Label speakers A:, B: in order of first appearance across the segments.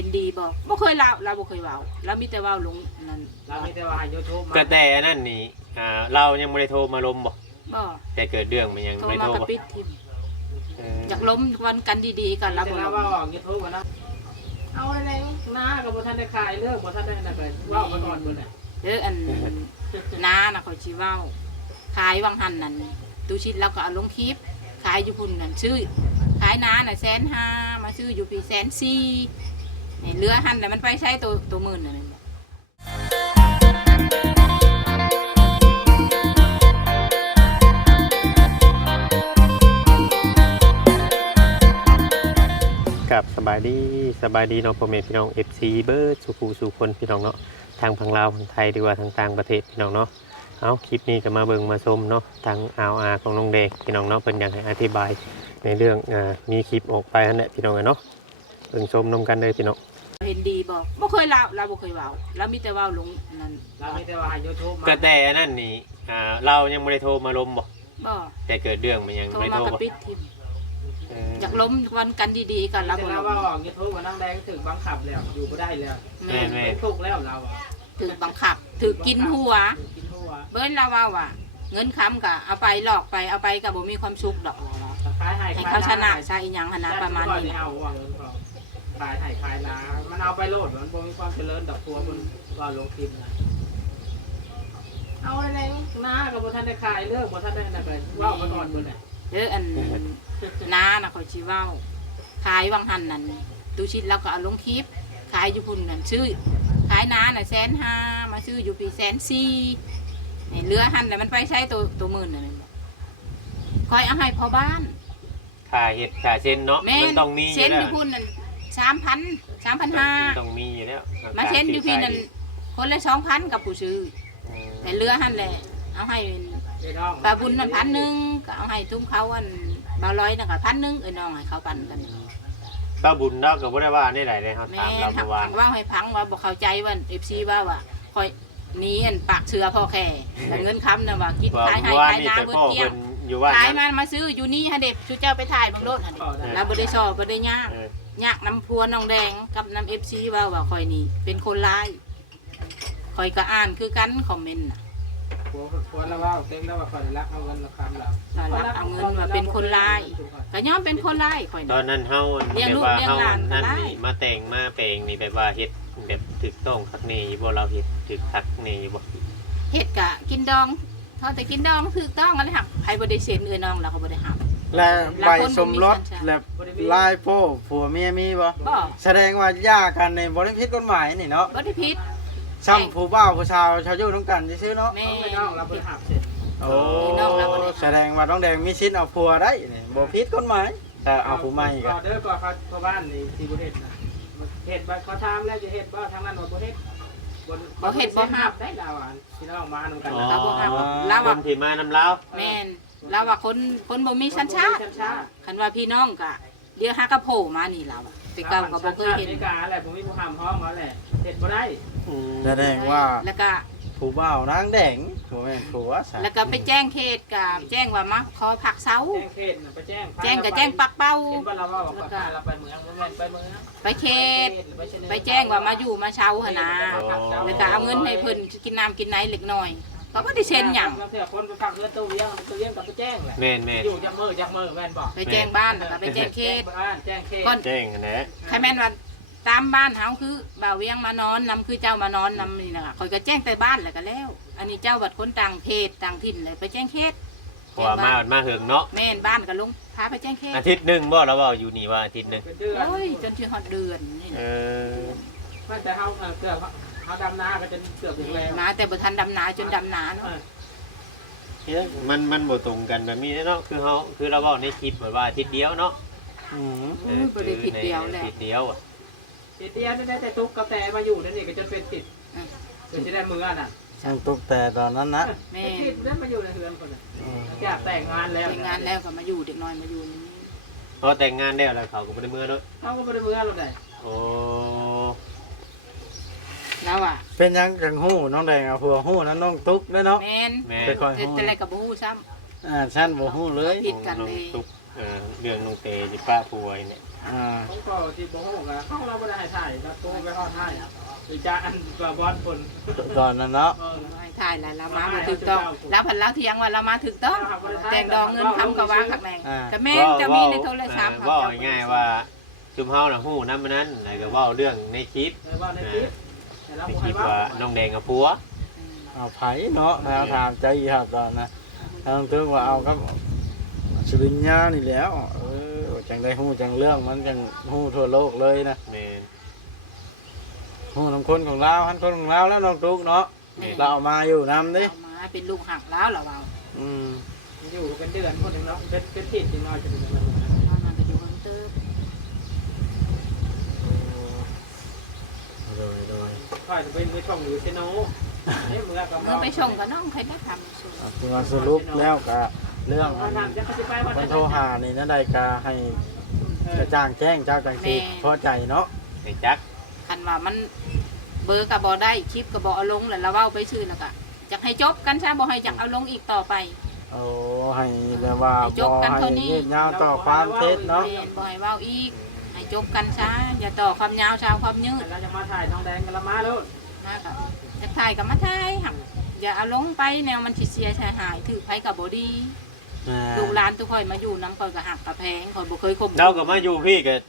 A: ดีบ่เคยเราบ่เคยเว้าเรามีแต่เว้าลงนั่น
B: เรามีแต่ว่าให้ YouTube
C: ก็แต่นั่นนี่เรายังบ่ได้โทรมาล้มบ่
A: บ่
C: แต่เกิดเรื่องมันยัง
A: โทร
C: ไม่
A: มา
C: โทร
A: กับ
C: บ่
A: ปิดทิมอยากล้มวันกันดีๆกันเราบ่
B: เรา
A: ล้ม
B: ว่าออก YouTube กันนะเอาอะไรหน้ากับบ่ทันได้ขายเลิกบ่ทันได้นั่นก็เว้าไปก่อนเพิ่นน่ะ
A: เด้ออันน้าน่ะเขาสิเว้าขายวังหันนั่นตูชิดเราก็เอาลงคลิปขายอยู่พุ่นนั่นซื้อขายน้าน่ะ150,000มาซื้ออยู่ปี140,000นี่เรือหันน่ะมันไปใช้ตัวหมื่นน่ะ
C: กับสบายดีเนาะพ่อแม่พี่น้อง FC เบิร์ดสู่คนพี่น้องเนาะทางฝั่งลาวฝั่งไทยดีกว่าทางต่างประเทศพี่น้องเนาะเอาคลิปนี้ก็มาเบิ่งมาชมเนาะทางอาของน้องเด็กพี่น้องเนาะเพิ่นอยากให้อธิบายในเรื่องมีคลิปออกไปนั่นแหละพี่น้องเนาะเบิ่งชมนำกันเลยพี่น้อง
A: เห็นดีบ่เคยเราบ่เคยเว้าเรามีแต่เว้าลงนั่น
B: เรามีแต่ว่าให้ YouTube
C: ก็แต่นั่นนี่เรายังบ่ได้โทรมาล้มบ่
A: บ่
C: แต่เกิดเรื่องมันยัง
A: โทร
C: ไม่
A: มา
C: โทร
A: กับ
C: บ่
A: ปิดทิมอยากล้มวันกันดีๆกันเราบ่
B: เรา
A: ล้
B: ว่าม ออก YouTube กับน้องแดงถึงบังคับแล้วอยู่บ่ได้แล้ว
A: แม่
B: เป็นทุกข์แล้วเราอ่ะ
A: ถือบังคับถือกินหัว
B: กินหัว
A: เบิ้นเราว่าว่ะเงินค้ำกะเอาไปหลอกไปเอาไปกับบ่มีความสุขดอก
B: ขายให้
A: ให้เขาชนะใช่อีหยังหั่นนะประมาณนี้
B: เอาว่าขายให้ขายนามันเอาไปโลดมันบ่มีความเจริญดอกตัวมันว่าลงทุนนะเอาอะไรหน้ากับบ่ทันได้ขายเลิกบ่ทันได้นั่นก็เว้าไปก่อนเพิ่นน่ะ
A: เด้ออันน้าน่ะเขาสิเว้าขายวังหันนั่นตูชิดเราก็เอาลงคลิปขายอยู่พุ่นนั่นซื้อขายน้าน่ะ150,000มาซื้ออยู่ปี140,000นี่เรือหันน่ะมันไปใช้ตัวหมื่นน่ะคอยเอาให้พ่อบ้าน
C: ค่าเฮ็ดค่าเซ็นเนาะมันต้องมีอ
A: เซ็
C: ยู่
A: น
C: แล้
A: อยู่
C: ว
A: พุ่นนั่น3,000
C: ต้องมีอยู่แล้ว
A: มาเซ็นอยู่พี่นั่นคนละ2,000กับผู้ซื้อแต่เรือหันแหละเอาให้ปลาบุญนั่น1,000ก็เอาให้ทุ่มเขาอันบ่ร้อยนั่นก็1,000น้องให้เขาปั่นกัน
C: ป้าบุญเนาะก็บ่ได้ว่าได้หลายเลยครับ
A: แม่
C: ตามเรา
A: หั
C: เมื่อวาน
A: ว่าให้พังว่าบ่เข้าใจว่า FC ว่าคอยหนีอันปากเสือพ่อแค่แต่เงินค้ำน่ะว่ากินขายให้
C: ว่า
A: ขาย
C: นี่
A: นา
C: ไป
A: เบิด
C: พ่อ
A: เกี้ย
C: เพิ่
A: ง
C: นอยู่ว่า
A: ขาย
C: นั้น
A: มาซื้ออยู่นี่ฮะเด็กชูเจ้าไปถ่ายบางรถหั่นแล้วบ่ได้ชอบบ่ได้ยากยากน้ำพัวน้องแดงกับน้ำ FC ว่าคอยนี่เป็นคนร้ายคอยก็อ่านคือกันคอมเมนต์น่ะ
B: ผัวแล้วว่าเต็มแล้วว่าคอยรักเอาเงินราคาเรา
A: ว่ารักเอาเงินว่าเป็นคนร้ายก็ย่อมเป็นคนร้ายคอย
C: ต
A: น่ะ
C: อนนั้นเฮา
A: เลี้ยง
C: แบบ
A: ลูก
C: ว่า
A: เลี้ยง
C: เฮา
A: หลานก็
C: นั่น
A: ได้
C: นี่มาแต่งมาแปลงนี่แบบว่าเฮ็ดแบบถูกต้องคักแน่บ่เราเฮ็ดถูกคักแน่บ่
A: เฮ็ดกะกินดองเขาแต่กินดองถูกต้องกันเลยค่ะใครบ่ได้เซ็นเอื้อน้องเราก็บ่ได้หัก
D: และใบสมรสและลายโป้ผัวเมียมีบ่
A: บ่
D: แสดงว่าย่ากันในบ่ได้ผิดกฎหมายนี่เนาะ
A: บ่ได้ผิด
D: ซ้ำผู้บ่าวผู้ชาวชาวอยู่นํกันซื่อๆเนาะ
A: แม่
B: ไม่น้องเราไปหับเสร็จ
D: โอ้แสดงว่าต้องแดงมีสิทธิ์เอาผัวได้นี่บ่ผิดกฎหมายแต่เอาผู้ใหม่ก็
B: เด้อก่อนเขาบ้านนี่ที่บ่เฮ็ดนะเฮ็ดบ่เขาถามแล้วจะเฮ็ดบ่ทางนั้นบ่เฮ็ดได้ดาวอันที่น้องมานำกัน
A: เราบ่หักเรา
C: ค
A: ว่าน
C: ที่มานำเรา
A: แม่นเราว่าคนบ่มีสัญชาติคันว่าพี่น้องก็เดี๋ยวหากระโผล่มานี่เราอะแต่เก่าก็บ่เคยเห็น
B: ในการแหละผมมีผู้ห้ามห้องเขาแหละเฮ็ดบ่ได้
D: แสดงว่า
A: แล้วก็
D: ผู้บ่าวนางแดงผัวแม่นผัวซะ
A: แล้วก็ไปแจ้งเขตกับแจ้งว่ามาขอผักเสา
B: แจ้งเขตไปแจ้ง
A: แจ้งก็แจ้งปักเป้า
B: เห็นว่าเราว่าเราไปเมืองบ่แม่นไปเมือง
A: ไปเขตไปแจ้งว่ามาอยู่มาเช่าหั่นนะแล้วก็เอาเงินให้เพิ่นกินน้ำกินไหนเล็กน้อยก็บ่ได้เซ็นหยัง
B: เสียคนไปฝากเงินตัวเลี้ยงกับไปแจ้งแหละ
C: แม่น
B: อยู่จักมือแม่นบอก
A: ไปแจ้งบ้านแล้วก็ไปแจ้งเขต
B: แจ้งเขต
A: ก่อน
C: แจ้งอันแหละ
A: ใครแม่นว่าตามบ้านเฮาคือบ่าวเวียงมานอนนำคือเจ้ามานอนนำนี่นะคะข่อยก็แจ้งแต่บ้านแล้วก็แล้ว อันนี้เจ้าบัดคนต่างเขตต่างถิ่นเลยไปแจ้งเขต
C: เพราะว่ามาเหิงเนาะ
A: แม่นบ้านก็ลงพาไปแจ้งเขต
C: อาทิตย์หนึงบ่เราเว้าอยู่นี่ว่าอาทิตย์หนึง
B: เป็นเดือน
A: โอ้ยจนถึงฮอดเดือนนี่
C: เอ
A: นะ
C: อ
B: แต่เขาเกือบเขาดำนาก็จะเกือบถึงแล้ว
A: มาแต่บ่ทันดำนาจนดำนาเนาะ
C: มันบ่ตรงกันแบบนี้เนาะคือเราเว้าในคลิปแบบว่าอาทิตย์เดียวเนาะ
A: บ่ได้ผิดเดียวแหละ
C: อาทิตย์เดียวอ่ะ
B: ติดเดียวได้แต่ตุ๊กกาแฟมาอยู่นั่นนี่ก็จะเป็นติดจะได้มือน่ะ
D: ช่างตุกแต่ตอนนั้นนะ
A: แม่
B: ติดนั่นมาอยู่ในเรือนคนจากแต่งงานแล้ว
A: แต่งงานแล้วก็มาอยู่เด็กน้อยมาอยู่นี่
C: พอแต่งงานแล้วเขาก็บ่ได้เมื่อเนาะ
B: เขาก็ไม่ได้มือเราได้
C: โอ้
A: แล้วอ่ะ
D: เป็นหยังจังฮู้น้องแดงเอาผัวฮู้นั้นน้องตุ๊กเด้อเนาะ
A: แม่น
C: แม่
D: ไปคอยฮู้
A: แต่อะไรก็บ่ฮู้ซ้ำ
D: ฉันบ่ฮู้เลย
A: ผิดกันเลย
C: ตุ๊กเรื่องน้องเตนี่ป้าป่วยเนี่ย
B: ผมก็ที่บ่ฮู้ก็เฮาเราบ่ได้ให้ถ่ายแล้วโตไปฮอดให้อีกจาอันก็บอนคน
D: ตอนนั้นเนาะ
A: ให้ถ่ายแล้วเรามาบ่ถูกต้องแล้วพันแล้วเที่ยงว่าเรามาถูกต้องแต่งดองเงินคำก็ว่าคักแม่งก็แม่นจะมีในโทรศัพท์
C: เว้าง่ายๆว่าจุมเฮาน่ะฮู้นำมันนั้นแล้วก็เว้าเรื่องในคลิป
B: ว่าในคลิปแต่เรา
C: ใน
B: บ่
C: คลิ
B: ให้
C: ป
B: ว่า
C: ว่าน้องแดงกับผัว
D: เอาไผเนาะแล้วถามใจครับตอนนะต้องถึงว่าเอากับสุริญญานี่แล้วจังได้ฮู้จังเรื่องมันจังฮู้ทั่วโลกเลยนะ
C: แม่น
D: ฮู้น้ำคนของเราหันคนของเราแล้วน้องตุ๊กเนาะเราเอามาอยู่นำดิ
A: เอามาเป็นลูกหักแล้วเหรอเรา
B: อยู่เป็นเดือนคนหนึงเนาะเป็นผิดจริงน้อยจริงมัน
A: มันก็อยู่เพิ่งเติบ
D: โดย
B: ค่อยจะเป็นมือช่องอยู่เซโนเนี่ยมือกับ
A: เมื่อไปชงกับน้องใครได้ทำสุด
D: คือมาสรุปแล้วก็เรื่อง
B: เอาน้ำจะเขาจะไปว่า
D: คนโทรหานี่นั่นใดก็ให้กระจ่างแจ้งเจ้าจังสิพอใจเนาะ
C: ให้จัก
A: คันว่ามันเบอร์กับบอได้คลิปกับบอเอาลงแล้วเราเว้าไปชื่อแล้วก็จะให้จบกันใช่บอให้จักเอาลงอีกต่อไป
D: โอ้ให้แบบว่า
A: ให้จ
D: บ่
A: บกัน
D: ให้
A: เท่านี้
D: ยืดยาวต่อความเท็จเนาะ
A: แม่นบอให้เว้าอีกให้จบกันช้าอย่าต่อความยาวชาวความยืด
B: เราจะมาถ่ายน้องแดงกันละมาแล้ว
A: นะกับจะถ่ายกับมาถ่ายหักอย่าเอาลงไปแนวมันสิเสียชายหายถือไปกับบอดีลูกหลานทุกคนมาอยู่น้ำคอยกับหักกับแพงคอยบ่เคยคบ
C: เราก็มาอยู่พี่ก็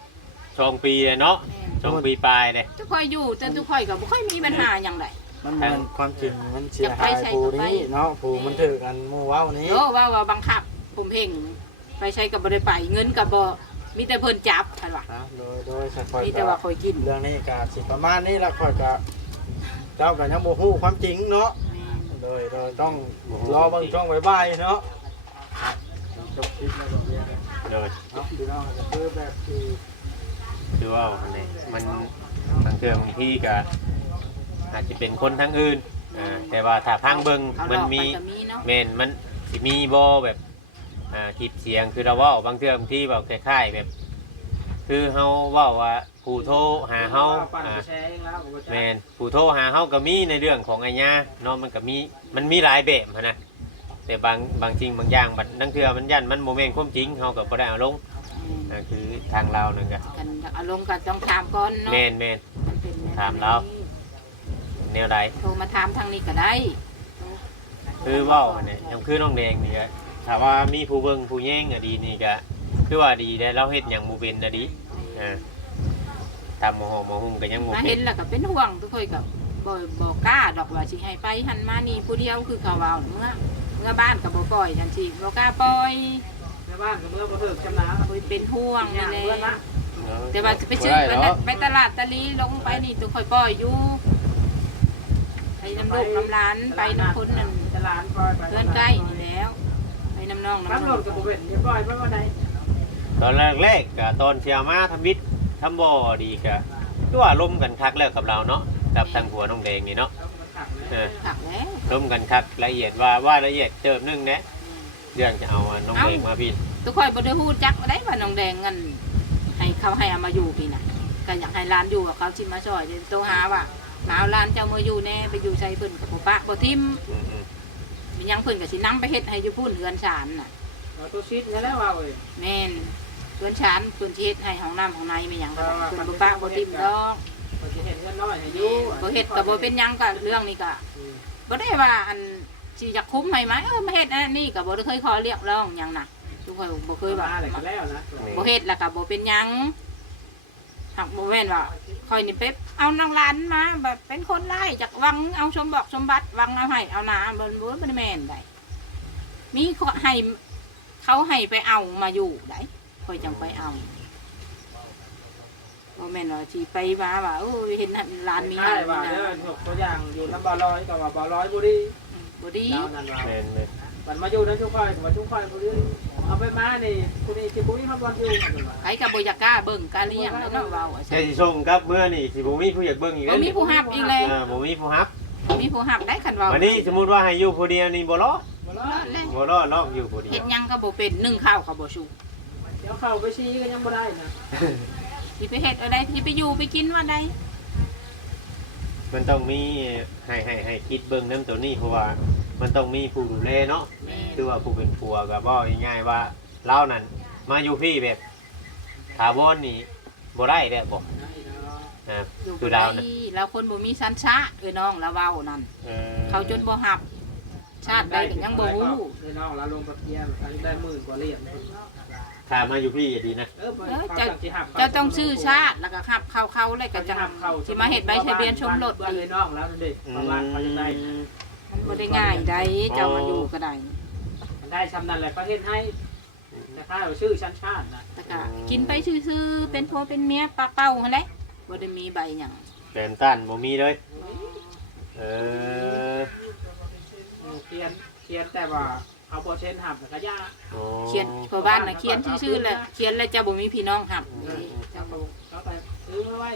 C: 2 ปีแล้วเนาะ2 ปีปลายเลย
A: ทุกคนอยู่แต่ทุกคนกับบ่ค่อยมีปัญหาอย่างไร
D: มันความจริงมันเสียหายผู้นี้เนาะผู้มันถือกันหมู่เว้านี้
A: โอ้ว่าบังคับผมเพ่งไปใช้กับบริไปเงินกับบมีแต่เพิ่นจับคันว่า
D: โดยสักคอย
A: มีแต่ว่าคอยกิน
D: เรื่องนี้ก็สิประมาณนี้แล้วคอยก็เจ้าก็ยังบ่ฮู้ความจริงเนาะโดยต้องรอเบิ่งช่วงบ่ายๆเนาะจบคลิปแล้วก็เรียน
C: โดย
D: เนาะพี่น้องก็คือแบบที่
C: คือว่ามันบางเทื่อบางที่ก็อาจจะเป็นคนทั้งอื่นแต่ว่าถ้าพังเบิ่ง
A: เขาหล
C: มัน
A: อก
C: มี
A: ไปก็มีเนาะ
C: แม่นมันสิมีบ่แบบคลิปเสียงคือเราเว้าบางเทื่อบางที่แบบคล้ายๆแบบ คือเฮาเว้าว่าผู้โทรหาเฮา
B: ปั่นแชร์เองแล้วผมก็จะ
C: แม่นผู้โทรหาเฮาก็มีในเรื่องของอาญาเนาะมันก็มีหลายแบบหั้นนะแต่บางจริงบางอย่างบัดนั่งเทื่อมันยันมันบ่แม่นความจริงเฮาก็บ่ได้เอาลงคือทางเรานั่นก็
A: กันอารมณ์ก็ต้องถามก่อนเนาะ
C: แม่น
A: มันเป็นแนว
C: ถามเรา แนวใด
A: โทรมาถามทางนี้ก็ได้
C: คือเว้าเนี่ยยังคือน้องแดงนี่ก็ถ้าว่ามีผู้เบิ่งผู้แย่งอะดีนี่ก็คือว่าดีได้เราเฮ็ดหยังบ่เป็นอะดีตามหมอหมอหุ่มก็ยังบ่
A: มา
C: เป็
A: เห็
C: น
A: นแล้วก็เป็นห่วงทุกคนก็บ่กล้าดอกว่าสิให้ไปหันมานี่ผู้เดียวคือเขาเว้าเมื่อบ้านก็บ่ปล่อยจังซี่บ่กล้าปล่อย
B: ในบ้านก็เมื่อบ่ถึกจำนา
A: เป็นห่วง
B: อย่า
A: นี่
B: ง
A: แห
B: เพื่อน
A: ละ
B: นะ
A: แต่ว่าจะไปซื้อไปตลาดตะลีลงไปนี่ตัวคอยปล่อยอยู่ไปน้ำลูกน้ำร้านไปน้ำคนนั่น
B: จะหลานปล่อยไป
A: เพื่อนใกล้นี่แล้วไปน้ำน้อง
B: น้ำ
A: น้ำ
B: ร
A: น้อ
B: ถ
A: ง
B: กับบุเบนเรียบร้อยไปวันไหน
C: ตอนแรกๆก็ตอนเชียร์มาทำวิทย์ทำบ่อดีก็คือว่าล้มกันคักแล้วกับเราเนาะกับทางหัวน้องแดงนี่เนาะ
A: ผักแล้ว
C: ล้มกันคักละเอียดว่าละเอียดเติมนึงนะเรื่องจะเอาน้องแดงมาพี่
A: ตัวคอยบไดฮู้จักได้ว่าน้องแดงเงินให้เขาให้เอามาอยู่ปีน่ะก็อยากให้ร้านอยู่กับเขาชิมมาช่วยเดี๋ยวตัวหาว่ามาเอาร้านเจ้ามาอยู่แน่ไปอยู่ใส่เพิ่นกับปะบ่ทิมมียังเพิ่นก็สินำไปเฮ็ดให้อยู่พุ่นเฮือนศาลน่ะ
B: ตัวชิดนี่แล้วว่าเว้ย
A: แม่นเฮือนศาลเพิ่นสิเฮ็ดให้ห้องน้ำห้องในไม่หยังก็ได้เพิ่นบ่ปะบ่ทิมดอก
B: มันจะเห็นเงินน้อยให้อยู่
A: บ่เฮ็ดก็บ่เป็นหยังก็เรื่องนี้ก็บ่ได้ว่าอันสิอยากคุ้มให้ไหมมาเฮ็ดอันนี้ก็บ่ได้เคยขอเรียกร้องหยังน่ะทุกคนบ่เคยว่า
B: อะไรก็แล้วนะ
A: บ่เฮ็ดแล้วก็บ่เป็นหยังหักบ่แม่นว่าค่อยนี่เป๊บเอานางหลานมาแบบเป็นคนร้ายจากวังเอาสมบัติวังเอาให้เอานาบ่ได้แม่นได้มีให้เขาให้ไปเอามาอยู่ได้ค่อยจังไปเอาบ่แม่นว่าสิไปว่าว่าโอ้ยเห็นหลานมี
B: ใช่ว่าเด้อตัวอย่างอยู่น้ำบ่อลอยกับว่าบ่อลอยบุรี
A: บ่ดี
B: แล้วนั่นว่า
C: แม่น
B: มันมาอยู่นั้นทุกคนกับทุกคนบุรีเอาไปมานี่คุณนี่ที่บุรีเขาบอลอยู่
A: ใครก็บ่อยากกล้าเบิ่งกล้าเลี้ยงแล้วเนาะเว้าว่า
C: แต่สิส่งกับเมื่อนี่สิบ่มีผู้อยากเบิ่งอีก
A: บ่มีผู้ฮับอีกแล้ว
C: บ่มีผู้ฮับ
A: มีผู้ฮับได้คันเว้า
C: วันนี้สมมุติว่าให้อยู่ผู้เดียวนี่บ่รอ
B: บ่รอด
A: แล้ว
C: บ่รอลอกอยู่ผู้เดีย
A: เฮ็
C: ว
A: ดหยังก็บ่เป็นนึ่งข้าวก็บ่สุก
B: เดี๋ยวเข้าไปชี้ก็ยังบ่ได้นะ
A: สิไปเฮ็ดอะไรสิไปอยู่ไปกินว่าใด
C: มันต้องมีให้คิดเบิ่งน้ำตัวนี้เพราะว่ามันต้องมีผู้ดูแลเนาะ
A: แม่
C: คือว่าผู้เป็นผัวก็บ่ง่ายๆว่าเรานั่นมาอยู่พี่แบบถาวรนี่บ่ได้แล้วบ่
B: ได้เนาะ
C: อ่า
A: อยู่
C: คือ
A: บ่
C: ดา
A: ได้
C: วนะ
A: แล้วคนบ่มีสัญชาติน้องละเว้านั่น
C: เออ
A: เขาจนบ่ฮับ ชาติใดก็ยังบ่ฮู้
B: ได้น้องเราลงประเทียนได้หมื่นกว่าเหรียญ
C: ถ้ามาอยู่พี่ดีนะ
A: เจ้าต้องชื่อชาติแล้วก็ขับเข้าๆเลยก็จะสิมาเฮ็ดใบทะเบียนสมรส
B: บ้านเลยน้องแล้วนั่นดิประมาณเขาจะได้
A: มันบ่ได้ง่ายได้เจ้ามาอยู่ก็ได้
B: ได้ชำนาญแหละประเทศให้แต่ถ้าเราชื่อชั้นชาตินะ
A: แต่ก็กินไปซื่อๆเป็นผัวเป็นเมียปลาเป้าหั่นแหละบ่ได้มีใบหยัง
C: แฟนต้านบ่มีเลยเออ
B: เขียนแต่ว่าเอาโปรเชนหับแต่ก็ยาก
C: โอ้
A: เขียนเพอบ้านน่ะเขียนซื่อๆแหละเขียนแล้วเจ้าบ่มีพี่น้องหับนี่
B: เจ้าเขาไปซื้อมาไว้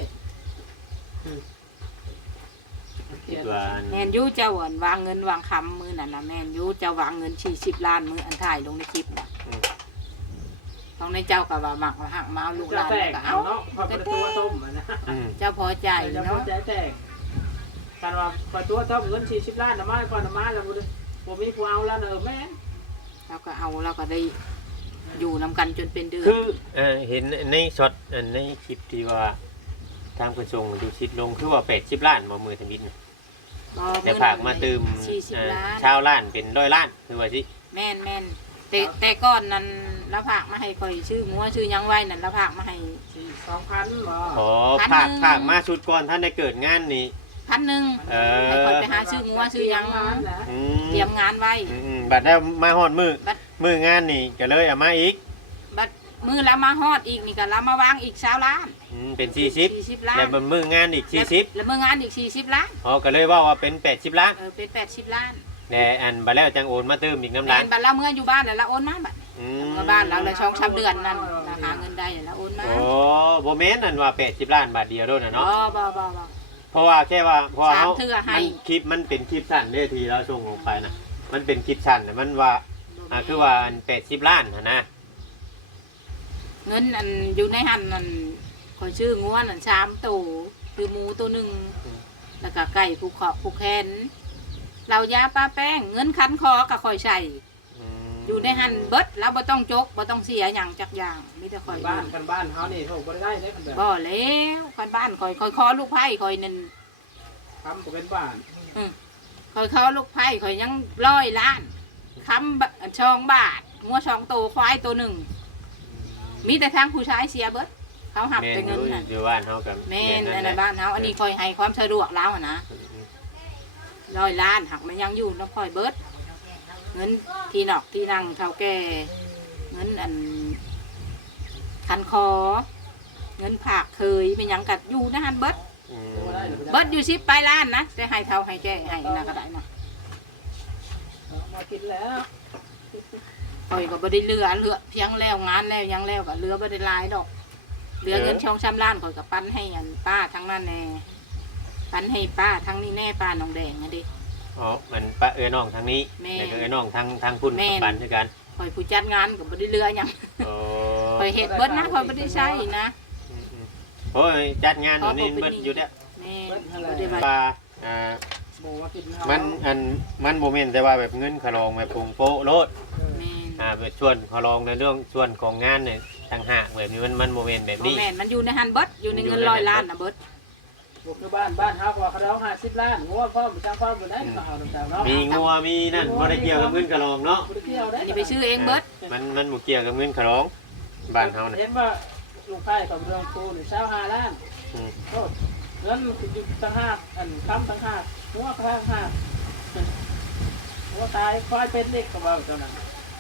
B: เขียน
C: ว่า
A: แม่นอยู่เจ้าอั่นวางเงินวางคำมื้อนั่นน่ะแม่นอยู่เจ้าวางเงิน40ล้านมื้ออันถ่ายลงในคลิปน่ะของในเจ้าก็ว่ามักว่าหักมาเอาลูกห
B: จะ
A: ลาน
B: แต
A: แล้ว
B: ก
A: ก็เอา
B: เนาะพอเป็นตัวต้มนะ
C: อืม
A: เจ้าพอใจ
B: จะพอ
A: เนาะ
B: ใจแตกการว่าพอตัวต้มเงิน40ล้านนะมาก่อนนะมาแล้วผมมีผู้เอาแล้วเนอะแม่
A: เราก็เอาเราก็ได้อยู่นำกันจนเป็นเดือน
C: คือเห็นในช็อตในคลิปที่ว่าทางผู้ชงดูชิดลงคือว่า80ล้านบ่มือทมิตนะแต่ฝากมาตืม
A: 40ล้าน
C: ชาวล้านเป็น100ล้านคือว่าสิ
A: แม่นแต่ก่อนนั้นละผักมาให้คอยชื่องัวชื่อหยังไว้นั่นละผักมาให้
B: 2,000บ่
C: ขอ
A: 1,000
C: ภาคมาชุดก่อนท่านได้เกิดงานนี่
A: 1,000
C: เออ
A: ให้คอยไปหาชื่องัวชื่อหยัง
C: อื
A: เตรียมงานไว้
C: บัดแล้วมาฮอดมือ
A: บัด
C: มืองานนี่ก็เลยเอามาอีก
A: บัดมือละมาฮอดอีกนี่ก็ละมาวางอีก20ล้าน
C: เป็น40
A: ล้าน
C: แล้วบนมืองานอีก40
A: แล้วมืองานอีก40ล้าน
C: อ๋อก็เลยว่าเป็น80ล้าน
A: เป็น80ล้าน
C: แต่อันบัดแล้วจังโอนมาเติมอีกน้ำ
A: แม่
C: ล้าน
A: นบัดละเมื่ออยู่บ้านแล้วละโอนมาบัด
C: อื
A: เมื่อบ้านเราเลย2-3เดือนนั่นราคาเงินได้แล้วโอนมา
C: โอ้บ่แม่นอันว่า80ล้านบาทเดียวโดนน่ะ
A: บ่
C: เนาะ
A: บ่
C: เพราะว่าแค่ว่าเพราะว่า
A: สาม
C: เฮา
A: เทื่อให้
C: มันคลิปมันเป็นคลิปสั้นเด้อที่เราส่งลงไปนะมันเป็นคลิปสั้นน่ะมันว่าคือว่าอัน80ล้านหั่นนะ
A: เงินอันอยู่ในหันนั่นคอยชื่องัวนั่น3ตัวคือหมูตัวหนึ่งแล้วก็ไก่ผูกขอบผูกแขนเรายาปลาแป้งเงินคันคอก็คอยใส่อยู่ในหันเบิดเราบ่ต้องจกบ่ต้องเสียหยังจักอย่างมีแต่คอย
B: บ้านกันบ้านเฮานี่เขาบ่ได้ได้กันแบบ
A: บ่แล้วคนบ้านคอยคอลูกไผ่คอยนั่น
B: ทำก็เป็นบ้าน
A: คอยคอลูกไผ่คอยยัง100ล้านค้ำช่องบาทงัว2ตัวควายตัวหนึ่งมีแต่ทางผู้ชายเสียเบิดเขาหับ
C: แม่
A: แต่
C: น
A: เงิน
C: อยู่
A: น่ะ
C: อยู่บ้านเฮากับ
A: แม่นในบ้านเฮาอันนี้คอยให้ความสะดวกแล้วอะนะ100ล้านหักมันยังอยู่แล้วคอยเบิดเงินที่นอกที่นั่งเท่าแก่เงินอันคันคอ เงินผากเคยเป็นหยังกัดอยู่นะฮันเบิด
C: อืม
A: เบิดอยู่10ปลายล้านนะแต่ให้เท่าให้แก่ให้นาก็ได้นะ
B: มากินแล้ว
A: คอยก็บ่ได้เหลือเพียงแล้วงานแล้วยังแล้วก็เหลือบ่ได้หลายดอกเหลือเงิน2-3ล้านคอยก็ปันให้อันป้าทั้งนั้นแน่ปันให้ป้าทั้งนี้แน่ป้าน้องแดงนะดิ
C: อ๋อมันป้าน้องทางนี้
A: แม่
C: แล้วก็น้องทางพุ่น
A: แม่
C: ปันคือกัน
A: คอยผู้จัดงานก็บ่ได้เหลือหยัง
C: โอ้
A: คอยเฮ็ดเบิดนะคอยบ่ได้ใช้นะ
C: อืมโอ้ยจัดงานอยู่นี่เบิดอยู่เด้อ
A: แม่บ่ได้ว่า
C: ว่า
B: หมูมากิน
C: มันบ่แม่นแต่ว่าแบบเงินขะรองแบบโปงโป๊ะโลด
A: แม่น
C: แบบชวนขอลองในเรื่องส่วนของงานเนี่ยต่างหากแบบนี้มันโมเมนต์แบบ
A: บ่
C: นี้
A: แม่นมันอยู่ในหันเบิดอยู่ในเงิน100ล้านน่ะเบิด
B: บุกคือบ้านเฮาว่าเขาเอา50ล้านงัวพ่อมช่างพ่อบ่ได้ก็เอาแต่เนาะ
C: มีงัวมีนั่นบ่ได้เกี่ยวกับเงินขะรองเนาะ
B: บ่ได้เกี่ยวได้
A: อันนี้ไปซื้อเองเบิด
C: มันบ่เกี่ยวกับเงินขะรองบ้านเฮาน่ะ
B: เห็นว่าลุงไผ่กับเรื่องครูนี่25ล้าน
C: อืม
B: โทษเงินมันอยู่ต่างหากอันคำต่างหากงัวต่างหากงัวตายควายเป็นเด็กก็ว่าเจ้านั้น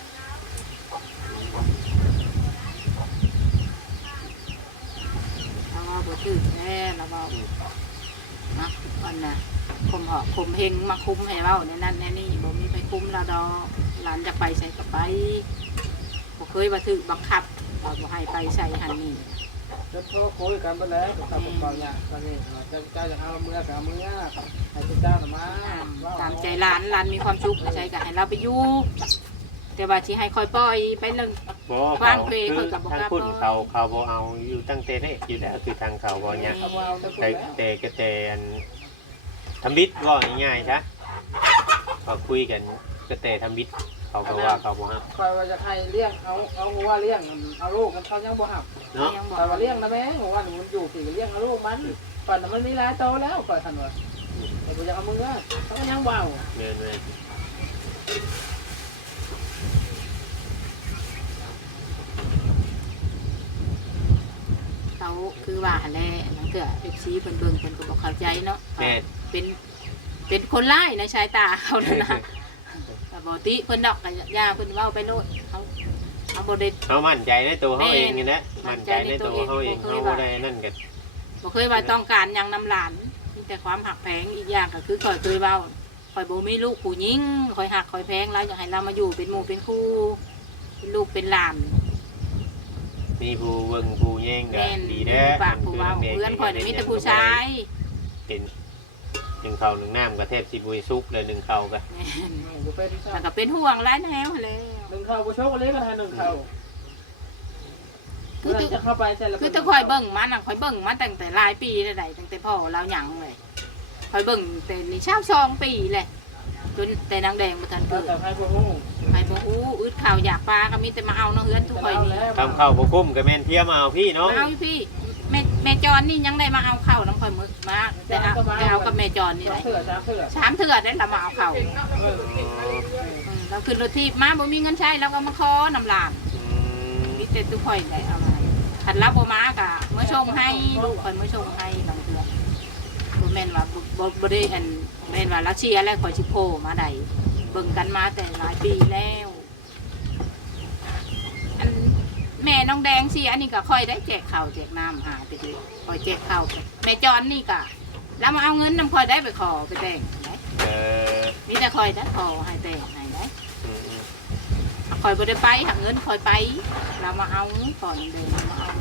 A: เราว่าบ่ถือแน่เราว่านะวันน่ะข่มเฮงมาคุ้มให้เว้าในนั้นแน่นี่บ่มีไปคุ้มเราดอกหลานจะไปใส่ก็ไปบ่เคยว่าถือบังคับว่าบ่ให้ไปใส่หันนี่
B: จะโทรคุยกันไปแล้วกับกับเปล่าเนี่ยตอนนี้เจ้าจะเอาเมื่อกับเมื่อให้เจ้าหน่อมา
A: ตามใจหลานมีความสุขใช่ก็ให้เราไปอยู่แต่ว่าสิให้คอยปล่อยไปเรื่อง
C: บ่
A: วาง
C: เขา
A: เพลง
C: คือ
A: เขาก็บ่
C: ทาง
A: กล้า
C: พุ่น
A: ปล่อย
C: เขาบ่เอาอยู่ตั้งแต่แรกอยู่แล้วคือทางเขาบ่เนี่ย
B: เอาเอาตะกุ
C: แต่
B: แล้ว
C: แต่ก็แต่อันทำบิดว่าง่ายๆซะพอคุยกันก็แต่ทำบิดเขาก็ว่าเขาบ่ฮับ
B: คอยว่าจะให้เลี้ยงเอางัวเลี้ยงเอาลูกมันเขายังบ่หับ
C: เนาะ
A: ยังบอ
B: คอยว่าเลี้ยงนะแม่งัวหนูมันอยู่ปีเลี้ยงเอาลูกมันก่อนมันมีหลายโตแล้วคอยทันว่าแต่กูจะเอามือเขาก็ยังเบา
C: แม่น
A: เขาคือว่าแหละนั่นก็เอฟซีเพิ่นเบิ่งเพิ่นก็บอกเข้าใจเนาะ
C: แม่น
A: เป็นคนร้ายในสายตาเขานั่นนะแต่บ่ติเพิ่นดอกก็ย่าเพิ่นเว้าไปโลดเขาบ่ได้
C: เขามั่นใจในตัวเขาเองนี่แหละ
A: มั่
C: มั่น
A: น
C: ใจ
A: ใจ
C: ใน
A: ใน
C: ตั
A: ตัว ว
C: เขาเอง
A: เอง
C: เขาบ่ได้นั่นกัน
A: บ่เคยว่าต้องการหยังนำหลานมีแต่ความหักแพงอีกอย่างก็คือข่อยเคยเว้าข่อยบ่มีลูกผู้หญิงข่อยหักข่อยแพงแล้วอยากให้เรามาอยู่เป็นหมู่เป็นคู่เป็นลูกเป็นหลาน
C: มีผู้เบิ่งผู้แย่งกั
A: แม่
C: น
A: น
C: ดีเด้อ
A: ปากผู้เว้าเพื่อนข่อยน่ะมีแต่ผู้ชาย
C: เป็นหนึ่งข้าวหนึ่งน้ำก็แทบสิบ่ได้สุกเลยหนึ่งข้าวก็
A: แม่น
B: บุเป็น
A: แล้วก็เป็นห่วงหลายแนวเลย
B: หนึ่งเข้าบุโชกเล็กก็ให้หนึ่งเข้า
A: คือ
B: จะเข้าไปใช่แล้ว
A: คือถ้าข่อยเบิ่งมันน่ะข่อยเบิ่งมาตั้งแต่หลายปีแล้วได้ตั้งแต่พ่อเราหยังเลยข่อยเบิ่งแต่นี่ชาว2 ปีแหละจนแต่นางแดงบ่ทันเกิด
B: แต่ให้พวกหู
A: ไปบ่ฮู้อึดข่าวอยากปลาก็มีแต่มาเอาเนาะเฮือนทุกข่อยนี่
C: ทำข้าวบ่คุ้มก็แม่นเที่ยมาเอาพี่เนาะ
A: มาเอาอยู่พี่แม่จอนนี่ยังได้มาเอาเข้าน้ำข่อยมึกมาแต่เอากับแม่จอนนี่
B: ส
A: แห
B: อง
A: ละ
B: เถื่อสามเถื่อ
A: 3 เทื่อได้ละมาเอาเข้าเราขึ้นรถทีบมาบ่มีเงินใช้เราก็มาขอน้ำหลาน
C: อืม
A: มีแต่ทุกข่อยได้เอามาคันรับบ่มาก็เมื่อชงให้ลูกข่อยเมื่อชงให้บางเทื่อบ่แม่นว่าบ่ได้อันแม่นว่ารัสเซียแล้วข่อยสิโผล่มาได้เบิ่งกันมาแต่หลายปีแล้วอันแม่น้องแดงสิอันนี้ก็ค่อยได้แจกข้าวแจกน้ำหาไปดิค่อยแจกข้าวไปแม่จอนนี่ก็แล้วมาเอาเงินนำค่อยได้ไปขอไปแต่งไหน
C: เออ
A: มีแต่ค่อยได้ขอให้แต่งให้ได้
C: อืม
A: ค่อยบ่ได้ไปหักเงินค่อยไปเรามาเอาก่อนเดินมาเอา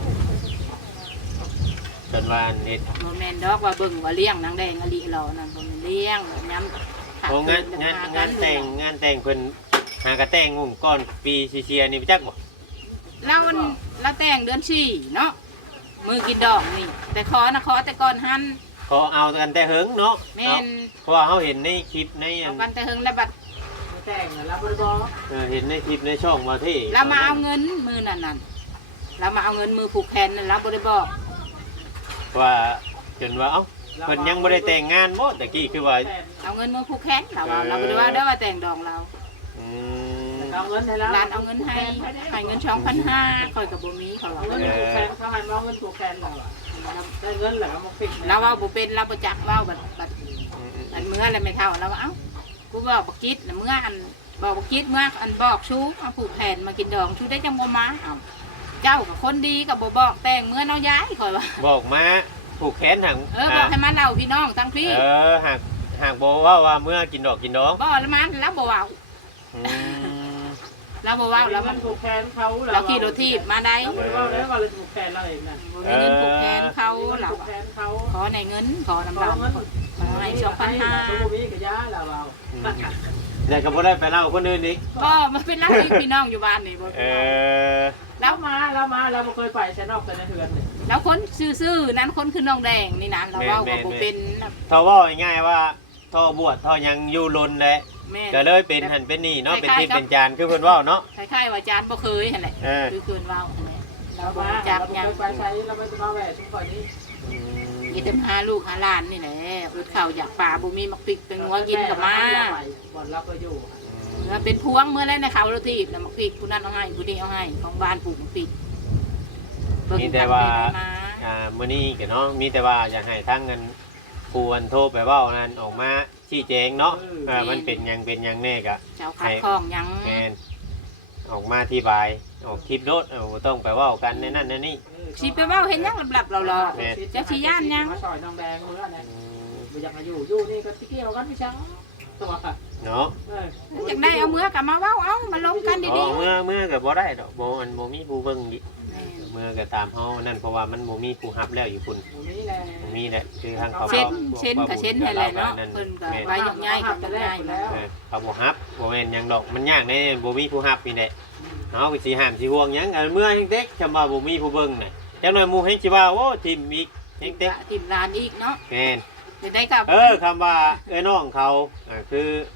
C: จนว่าเน็ต
A: บ่แม่นดอกว่าเบิ่งว่าเลี้ยงนางแดงอลิเรานั่นบ่แม่นเลี้ยงย้ำ
C: โอ้งานแต่งเพิ่นหากระแต่งงุ่มก่อนปีซีเซียนี่ไปจักบ่
A: เราแต่งเดือน4เนาะมือกินดอกนี่ แต่ขอแต่ก่อนหัน
C: ขอเอากันแต่เฮิงเนาะ
A: แม่น
C: เพราะว่าเขาเห็นในคลิปในอั
A: เอา
C: น
A: กันแต่เฮิงแล้วบัด
B: แต่งแล้วบริบอ
C: เห็นในคลิปในช่องมาที่
A: เรามาเอาเงินมือนั่นเรามาเอาเงินมือผูกแขนนั่นเราบ่ได้บอก
C: ว่าจนว่าเอ้าเพิ่นยังบ่ได้แต่งงานบ่ตะกี้คือว่า
A: เอาเงินมือผูกแขนเราบ่ได้ว่าได้ว่าแต่งดองเรา
C: อืม
B: เอาเงินให้แล้ว
A: ร้านเอาเงินให้เงิน2,500ค่อยก็บ่มีเขาว่า
B: เงินถูกแฟนเขาให้มาเงินถูกแฟนเราอะได้เงินแหละมาฟิก
A: เราเว้าบ่เป็นเราบ่จักเว้าบัดอันเมื่อแล้วไม่เท่าเราว่าเอ้ากูบอกบ่คิดแล้วเมื่ออันบอกบ่คิดเมื่ออันบอกชูเอาผูกแขนมากินดองชูได้จังบ่มาเอ้าเจ้ากับคนดีกับบ่บอกแต่งเมื่อเนาะย้ายข่อยว่า
C: บอกมาผูกแขนหัง
A: บอกให้มันเล่าพี่น้องทั้งพี่
C: หากบอกว่าเมื่อกินดอกกินดอง
A: บ่แล้วมันแล้วบ่เว้า
C: อืม
A: แล้วบ่เว้า
B: แล้
A: แล้ว ว
B: มั
A: มัน น
B: ถูกแฟนเขา
A: เราขี่รถทีบมาได้
B: เราไม่ว่าแล้วว่าเราถูกแฟนเราเองนะ
A: บ่มีเงินผูกแขนเขาเรา
B: ถูกแฟนเขา
A: ขอในเงินขอนำ
B: เขา
A: เรา
B: เงิน
A: ให้
B: สองพันห้าตัว
A: 2,500
B: มีกับยาเราเอา
C: แต่ก็บ่ได้ไปเล่าคนอื่นอีก
A: บ่มันเป็นรักพี่น้องอยู่บ้านนี่บ่
B: เรามาเราเคยไปแชนอกแต่ในเถื่อนเนี่ย
A: แล้วคนซื่อๆนั้นคนคือน้องแดงนี่นะเราเว้าว่าบ่เป็น
C: ทอว่าง่ายๆว่าทอบวชทอยังอยู่ลนแหละ
A: แม่
C: ก็เลยเป็นหันเป็นนี่เนาะเป็นที่เป็นจานคือเพิ่นเว้าเนาะ
A: คล้ายๆว่าจานบ่เคยหั่นแหละ
C: เออ
A: คือเกินเว้าหั่นแหละเรา
B: เรา
A: บ่
B: มา
A: จัก
B: เรา
A: หยัง
B: เคยไปใช้เราไม่จะมาแหวกชุมพรนี้
A: มีแต่หาลูกหาหลานนี่แหละรถเข้าอยากป่าบ่มีมักปิกเป็นงัวกินกับมา
B: บ่อนเราก็อยู่
A: แล้วเป็นพวงเมื่อแล้วในเขารถทีบแล้วมักปิกผู้นั้นเอาให้ผู้นี้เอาให้ของบ้านปลูกมักปิกเบิ่ง
C: มีแต่ว่า
A: กันไปมา
C: มื้อนี้ก็เนาะมีแต่ว่าอยากให้ทั้งเงินผู้อันโทรไปเว้านั้นออกมาชี้แจงเนาะมันเป็นหยังแน่ก็
A: เจ้าขัดข้องหยัง
C: แม่นออกมาอธิบายออกคลิปโดดบ่ต้องไปเว้ากันในนั้นในนี่
A: สิไปเว้าเห็นหยังหลับๆเรา จะชี้ย่านยัง
B: มาซอยน้องแดงมือเนี่ยไม่อยากมาอยู่นี่ก็ที่เกี่ยวกันพี่ช้างตัว
C: เนาะ
A: อยากได้เอาเมื่อกับมาเว้าเอามาลงกัน
C: อ๋
A: ดี
C: อเมื่อก็บ่ได้ดอกบ่อันบ่มีผู้เบิ่งอีก
A: ๆ
C: เมื่อก็ตามเฮานั่นเพราะว่ามันบ่มีผู้รับแล้วอยู่พุ่น
B: นี้แหละ
C: บ่มีแหละคือทางเขา
A: เช่นกับเช่นให้แหละเนาะเพิ่นก็ไว้อย่างง่ายกับอย่างง่ายแล้ว
C: เขาบ่รับบ่แม่นหยังดอกมันยากในบ่มีผู้รับนี่แหละเฮาก็สิห้ามสิห่วงหยังอันเมื่อแฮงเด็กจำว่าบ่มีผู้เบิ่งน่ะจังหน่อยหมู่แฮงสิว่าโอ้ทิ่มอีกแฮงเด็ก
A: ทีมร้านอีกเนาะ
C: แม่น
A: จะได้กับ
C: คำว่าน้องเขาคือ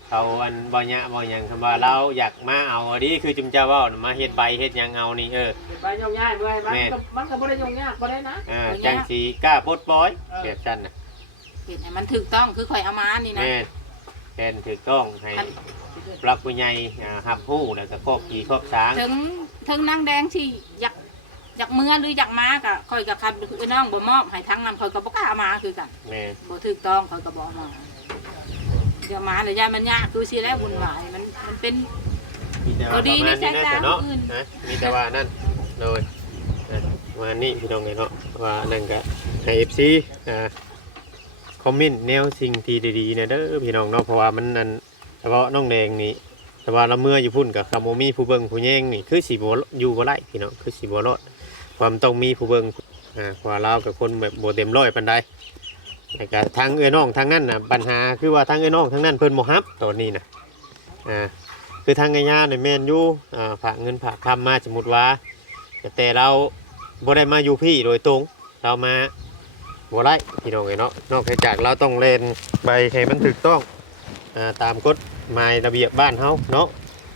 C: เขาอันบ่ยะบ่หยังคำว่าเราอยากมาเอาอันนี้คือจุมเจ้าเว้าน่ะมาเฮ็ดใบเฮ็ดหยังเอานี่
B: ไปย่องง่ายเมื่อยมันก็บ่ได้ย่องยากบ่ได้นะ
C: จังสิกล้าปลดปล่อยแบบซั่นน่ะ
A: เห็นให้มันถูกต้องคือข่อยเอามานี่นะ
C: แม่นแทนถูกต้องให้ปลักผู้ใหญ่รับรู้แล้วก็ครอบพี่ครอบช้าง
A: ถึงนางแดงที่อยากเมื่อหรืออยากมาก็ข่อยก็คันคือน้องบ่มอบให้ทั้งนั้นข่อยก็บ่กล้าเอามาคือกัน
C: แม่น
A: บ่ถูกต้องข่อยก็บ่เอามาเดี๋ยวมาแล้วยายมันยากคือสิแล้วบุญหลายมันเป็น
C: มีแต่
A: ก็
C: ว่า
A: ดี
C: ประมาณ
A: นี่
C: นี้นะ
A: ใช้
C: แต่เนาะ
A: ตามอื่น
C: นะมีแต่ว่านั่นเลยว่านี่พี่น้องเนาะว่านั่นก็ให้ FC คอมเมนต์แนวสิ่งที่ดีๆเนี่ยเด้อพี่น้องเนาะเพราะว่ามันนั่นเฉพาะน้องแดงนี่แต่ว่าเราเมื่ออยู่พุ่นกับคาโมมีผู้เบิ่งผู้แย่งนี่คือสีโบอยู่บ่ไล่พี่น้องคือสีโบรอดความต้องมีผู้เบิ่งเพราะว่าเรากับคนแบบโบเต็มร้อยปานใดแต่ก็ทางเอ้ยน้องทางนั้นน่ะปัญหาคือว่าทางเอ้ยน้องทางนั้นเพิ่นบ่รับตอนนี้น่ะคือทางญาติเนี่ยแม่นอยู่ฝากเงินฝากคำมาสมมุติว่าแต่เราบ่ได้มาอยู่พี่โดยตรงเรามาบ่ได้พี่น้องเนาะนอกจากเราต้องเล่นใบให้มันถูกต้องตามกฎหมายระเบียบบ้านเฮาเนาะ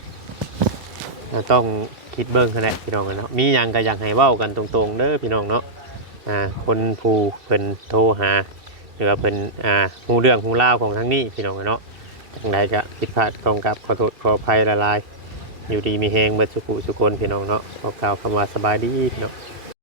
C: ต้องคิดเบิ่งขนาดพี่น้องเนาะมีหยังก็อยากให้เว้ากันตรงๆเด้อพี่น้องเนาะคนผู้เพิ่นโทรหาหรือว่าเพิ่นฮู้เรื่องฮู้ราวของทางนี้พี่น้องเนาะจังใดก็ผิดพลาดกองกับขอโทษขออภัยละลายอยู่ดีมีแฮงเบิดสุขสุคนพี่น้องเนาะขอกล่าวคำว่าสบายดีพี่น้อง